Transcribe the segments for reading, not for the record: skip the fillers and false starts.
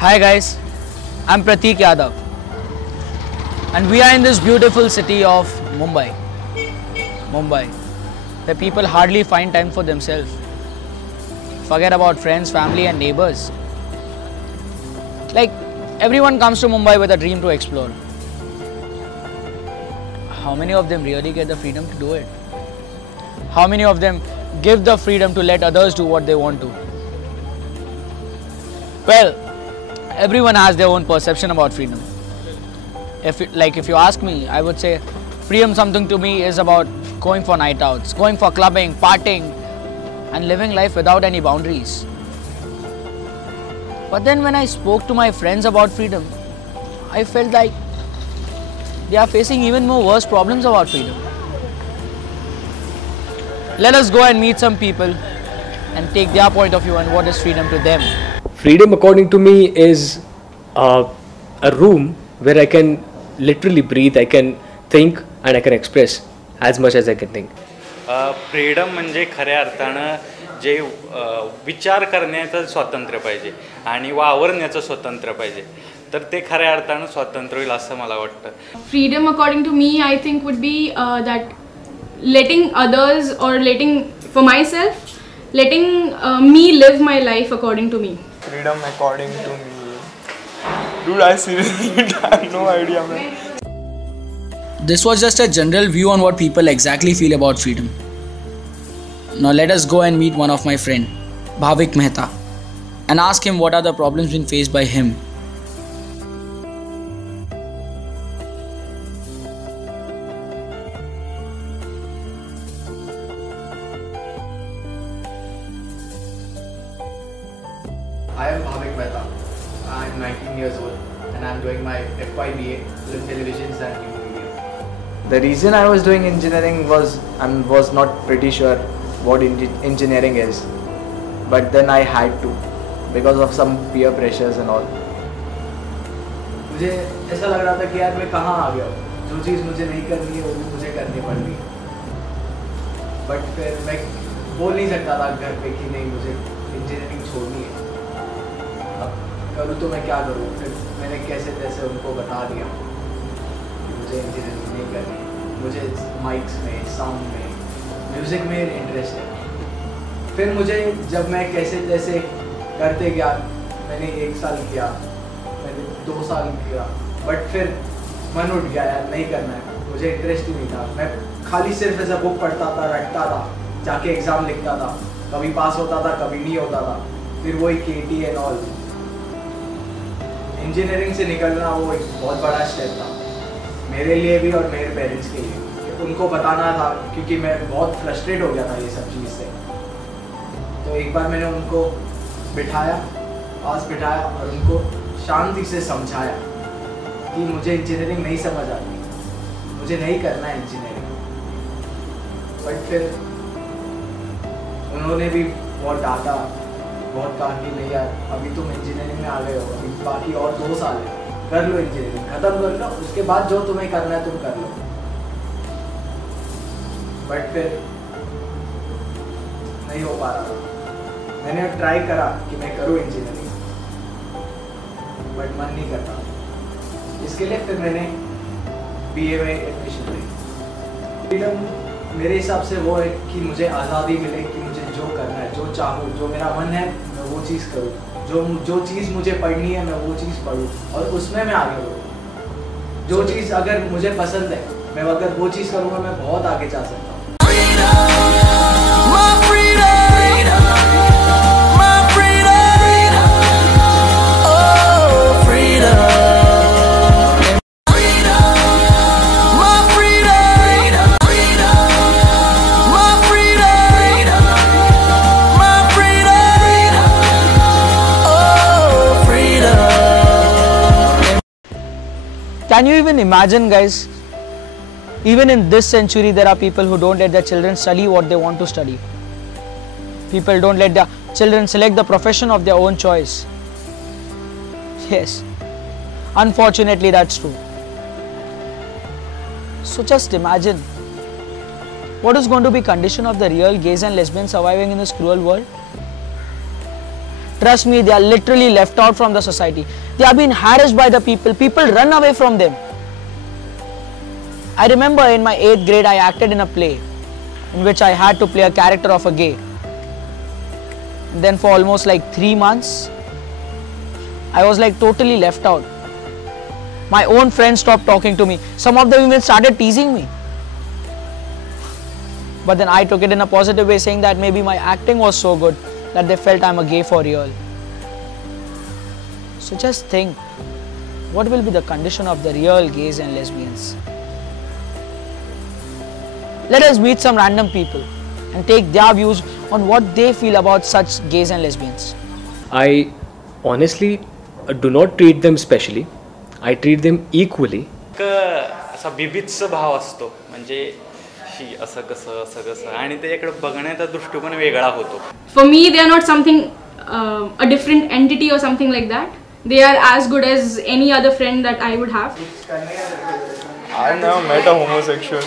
Hi guys, I'm Prateek Yadav and we are in this beautiful city of Mumbai, where people hardly find time for themselves. Forget about friends, family and neighbors. Like everyone comes to Mumbai with a dream to explore. How many of them really get the freedom to do it? How many of them give the freedom to let others do what they want to? Well, everyone has their own perception about freedom. If you ask me, I would say freedom something to me is about going for night outs, going for clubbing, partying and living life without any boundaries. But then when I spoke to my friends about freedom, I felt like they are facing even more worse problems about freedom. Let us go and meet some people and take their point of view on what is freedom to them. Freedom, according to me, is a room where I can literally breathe, I can think and I can express as much as I can think. Freedom म्हणजे खऱ्या अर्थानं जे विचार करण्याचं स्वातंत्र्य पाहिजे आणि वावरण्याचं स्वातंत्र्य पाहिजे तर ते खऱ्या अर्थानं स्वातंत्र्य होईल असं मला वाटतं. Freedom according to me I think would be that letting others or letting for myself letting me live my life according to me. Freedom according to me. Dude, I seriously have no idea, man. This was just a general view on what people exactly feel about freedom. Now let us go and meet one of my friend, Bhavik Mehta, and ask him what are the problems being faced by him. I am Bhavik Mehta. I am 19 years old and I am doing my FYBA Film Televisions and New Media. The reason I was doing engineering was not pretty sure what engineering is, but then I had to because of some peer pressures and all. मुझे ऐसा लग रहा था कि यार मैं कहाँ आ गया हूँ, जो चीज़ मुझे नहीं करनी है वो भी मुझे करनी पड़ रही है. बट फिर मैं बोल नहीं सकता था घर पे कि नहीं मुझे इंजीनियरिंग छोड़नी है, अब करूँ तो मैं क्या करूँ. फिर मैंने कैसे तैसे उनको बता दिया कि मुझे इंजीनियरिंग नहीं करनी, मुझे माइक्स में, साउंड में, म्यूज़िक में इंटरेस्ट है. फिर मुझे जब मैं कैसे तैसे करते गया, मैंने 1 साल किया, मैंने 2 साल किया, बट फिर मन उठ गया यार नहीं करना है, मुझे इंटरेस्ट ही नहीं था. मैं खाली सिर्फ ऐसा बुक पढ़ता था, रटता था, जाके एग्ज़ाम लिखता था, कभी पास होता था कभी नहीं होता था. फिर वही KT एंड ऑल. इंजीनियरिंग से निकलना वो एक बहुत बड़ा स्टेप था मेरे लिए भी और मेरे पेरेंट्स के लिए. उनको बताना था क्योंकि मैं बहुत फ्रस्ट्रेट हो गया था ये सब चीज़ से. तो एक बार मैंने उनको पास बिठाया और उनको शांति से समझाया कि मुझे इंजीनियरिंग नहीं समझ आती, मुझे नहीं करना है इंजीनियरिंग. बट फिर उन्होंने भी बहुत डांटा, बहुत कहा कि नहीं यार अभी तुम इंजीनियरिंग में आ गए हो, अभी बाकी और 2 साल है, कर लो इंजीनियरिंग, ख़त्म कर लो, उसके बाद जो तुम्हें करना है तुम कर लो. बट फिर नहीं हो पा रहा था. मैंने ट्राई करा कि मैं करूँ इंजीनियरिंग, बट मन नहीं करता. इसके लिए फिर मैंने BA में एडमिशन ली. फ्रीडम मेरे हिसाब से वो है कि मुझे आज़ादी मिले कि मुझे जो करना है, जो चाहूँ, जो मेरा मन है मैं वो चीज़ करूँ, जो चीज़ मुझे पढ़नी है मैं वो चीज़ पढूँ और उसमें मैं आगे बढ़ूँ. जो चीज़ अगर मुझे पसंद है मैं अगर वो चीज़ करूँगा मैं बहुत आगे जा सकता हूँ. Can you even imagine, guys? Even in this century, there are people who don't let their children study what they want to study. People don't let their children select the profession of their own choice. Yes, unfortunately, that's true. So just imagine, what is going to be condition of the real gays and lesbians surviving in this cruel world? Trust me, they are literally left out from the society. They are being harassed by the people. People run away from them. I remember in my 8th grade, I acted in a play in which I had to play a character of a gay. And then for almost like 3 months, I was like totally left out. My own friends stopped talking to me. Some of them even started teasing me. But then I took it in a positive way, saying that maybe my acting was so good that they felt I'm a gay for real. So just think, what will be the condition of the real gays and lesbians? Let us meet some random people and take their views on what they feel about such gays and lesbians. I honestly do not treat them specially. I treat them equally. असा बिबित्स भाव असतो म्हणजे असं कसं आणि त्याच्याकडे बघण्याचा दृष्टिकोन वेगळा होतो. For me, they are not something a different entity or something like that. They are as good as any other friend that I would have. I never met a homosexual.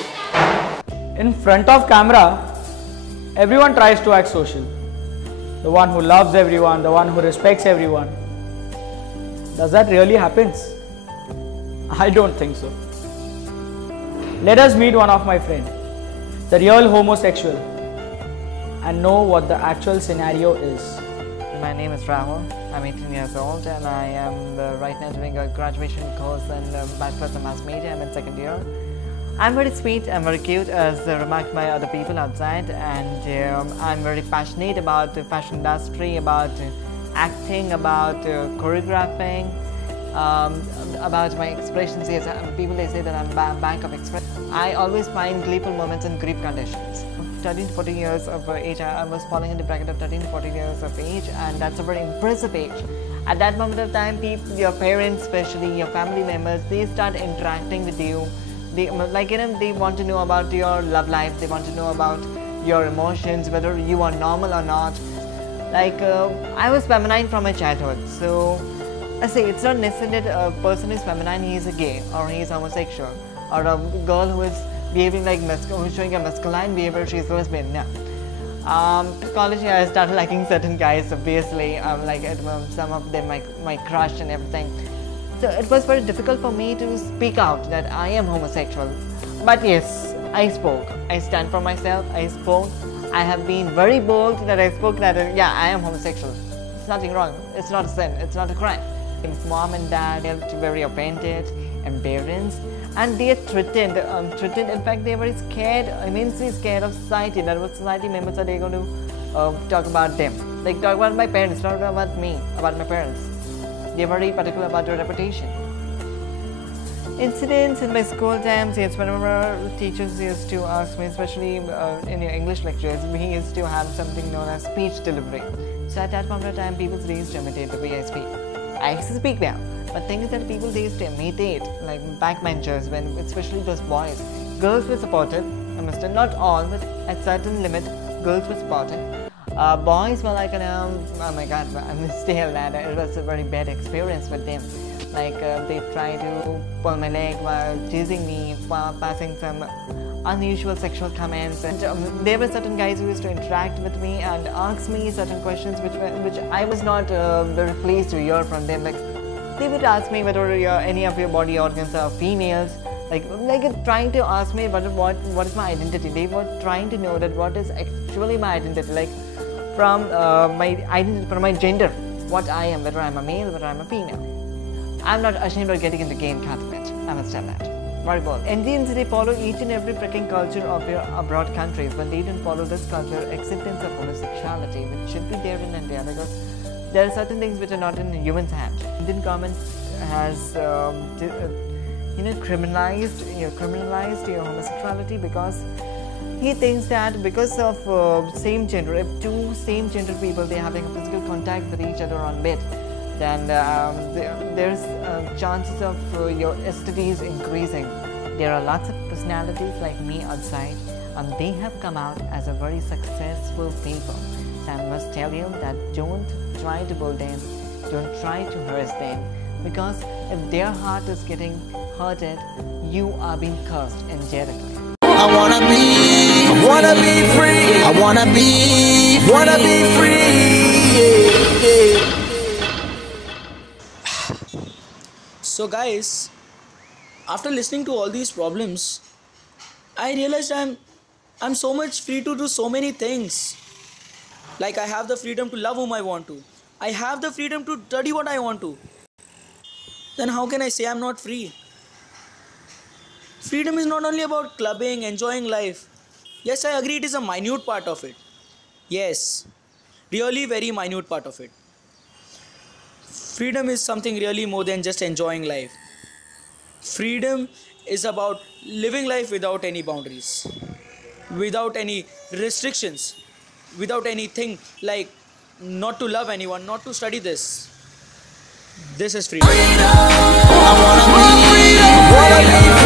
In front of camera, everyone tries to act social. The one who loves everyone, the one who respects everyone. Does that really happen? I don't think so. Let us meet one of my friends, the real homosexual, and know what the actual scenario is. My name is Rahul. I'm 18 years old and I am right now doing a graduation course in Bachelor's in Mass Media. I'm in 2nd year. I'm very sweet, I'm very cute as remarked by other people outside, and I'm very passionate about the fashion industry, about acting, about choreographing, about my expressions. Yes, people they say that I'm a bank of expression. I always find gleeful moments in grief conditions. 13 to 14 years of age, I was falling in the bracket of 13 to 14 years of age, and that's a very impressive age. At that moment of time, people, your parents, especially your family members, they start interacting with you. They they want to know about your love life. They want to know about your emotions, whether you are normal or not. I was feminine from my childhood, so I say it's not necessarily that a person who is feminine, he is a gay or he is homosexual, or a girl who is behaving like who is showing a masculine behavior, she is lesbian. No. College, I started liking certain guys. Obviously, some of them my crush and everything. So it was very difficult for me to speak out that I am homosexual. But yes, I spoke. I stand for myself. I spoke. I have been very bold that I spoke that yeah, I am homosexual. It's nothing wrong. It's not a sin. It's not a crime. Mom and dad are very offended, embarrassed, and they are threatened. In fact, they are very scared, immensely scared of society. That what society members are they going to talk about them? Like talk about my parents, not about me, about my parents. They are very particular about their reputation. Incidents in my school times, yes, whenever teachers used to ask me, especially in your English lectures, we used to have something known as speech delivery. So at that moment of time, people used to imitate the way I speak. I used to speak now, but thing is that people they used to imitate, like backbenchers, when especially those boys. Girls were supportive, I must say, not all, but at certain limit, girls were supportive. Boys were like, oh my god, I must tell that it was a very bad experience with them. Like they tried to pull my leg while teasing me, while passing some unusual sexual comments, and there were certain guys who used to interact with me and ask me certain questions which I was not very pleased to hear from them. Like they would ask me whether any of your body organs are females, like trying to ask me what is my identity. They were trying to know that what is actually my identity, like from my identity, from my gender, what I am, whether I'm a male, whether I'm a female. I'm not ashamed of getting into gay and Catholic. I must tell that. Very bold. Indians, they follow each and every freaking culture of your abroad countries, but they don't follow this culture, acceptance of homosexuality, which should be there in India, because there are certain things which are not in humans' hand. Indian government has criminalized your homosexuality because he thinks that because of same gender, if two same gender people they are having a physical contact with each other on bed, then there's chances of your STDs increasing. There are lots of personalities like me outside, and they have come out as a very successful people. So I must tell you that don't try to bully them, don't try to harass them, because if their heart is getting hurted, you are being cursed indirectly. I wanna be free. I wanna be free. So guys, after listening to all these problems, I realized I'm so much free to do so many things. Like I have the freedom to love whom I want to. I have the freedom to study what I want to. Then how can I say I'm not free? Freedom is not only about clubbing, enjoying life. Yes, I agree it is a minute part of it. Yes, really very minute part of it. Freedom is something really more than just enjoying life. Freedom is about living life without any boundaries, without any restrictions, without anything like not to love anyone, not to study this. This is freedom. I wanna be free.